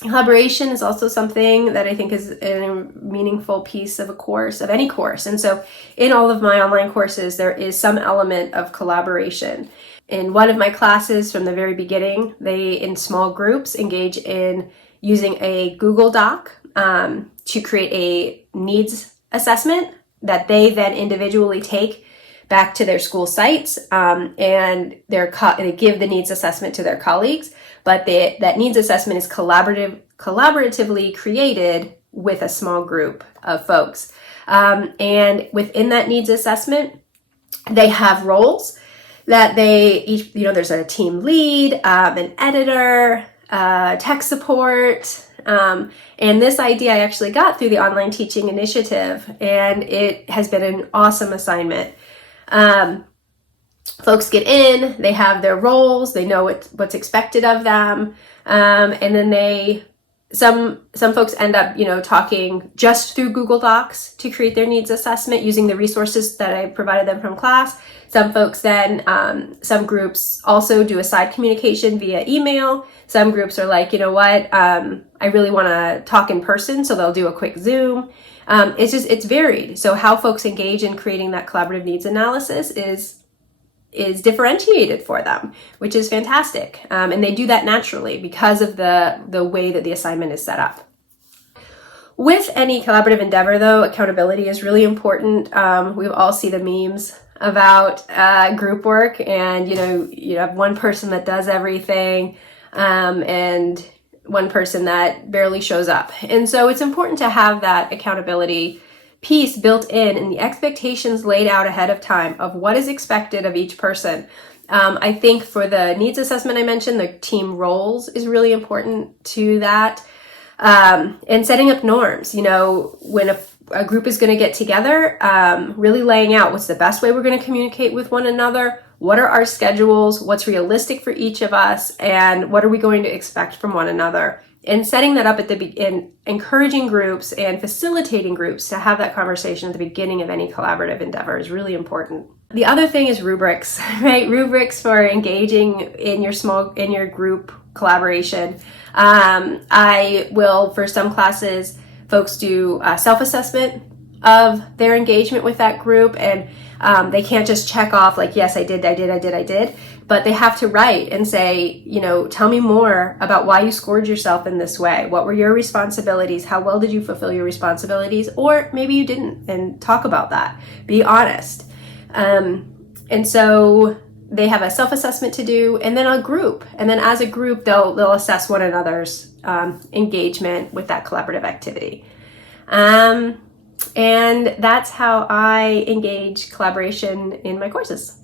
Collaboration is also something that I think is a meaningful piece of a course, of any course. And so in all of my online courses, there is some element of collaboration. In one of my classes from the very beginning, they, in small groups, engage in using a Google Doc to create a needs assessment that they then individually take back to their school sites, and they give the needs assessment to their colleagues. But that needs assessment is collaboratively created with a small group of folks. And within that needs assessment, they have roles that they each, there's a team lead, an editor, tech support. And this idea I actually got through the Online Teaching Initiative, and it has been an awesome assignment. Folks get in, they have their roles, they know what's expected of them, and then some folks end up, talking just through Google Docs to create their needs assessment using the resources that I provided them from class. Some folks then, some groups also do a side communication via email. Some groups are like, I really want to talk in person, so they'll do a quick Zoom. It's varied. So how folks engage in creating that collaborative needs analysis is differentiated for them, which is fantastic. And they do that naturally because of the way that the assignment is set up. With any collaborative endeavor, though, accountability is really important. We all see the memes about group work, and you have one person that does everything, and one person that barely shows up. And so it's important to have that accountability piece built in and the expectations laid out ahead of time of what is expected of each person. I think for the needs assessment I mentioned, the team roles is really important to that. And setting up norms, when a group is going to get together, really laying out what's the best way we're going to communicate with one another, what are our schedules, what's realistic for each of us, and what are we going to expect from one another. And setting that up at the beginning, encouraging groups and facilitating groups to have that conversation at the beginning of any collaborative endeavor is really important. The other thing is rubrics, right? Rubrics for engaging in your group collaboration. I will, for some classes, folks do a self-assessment of their engagement with that group, and they can't just check off like, yes, I did, but they have to write and say, tell me more about why you scored yourself in this way. What were your responsibilities? How well did you fulfill your responsibilities? Or maybe you didn't, and talk about that. Be honest. And so they have a self-assessment to do, and then a group. And then as a group, they'll assess one another's engagement with that collaborative activity. And that's how I engage collaboration in my courses.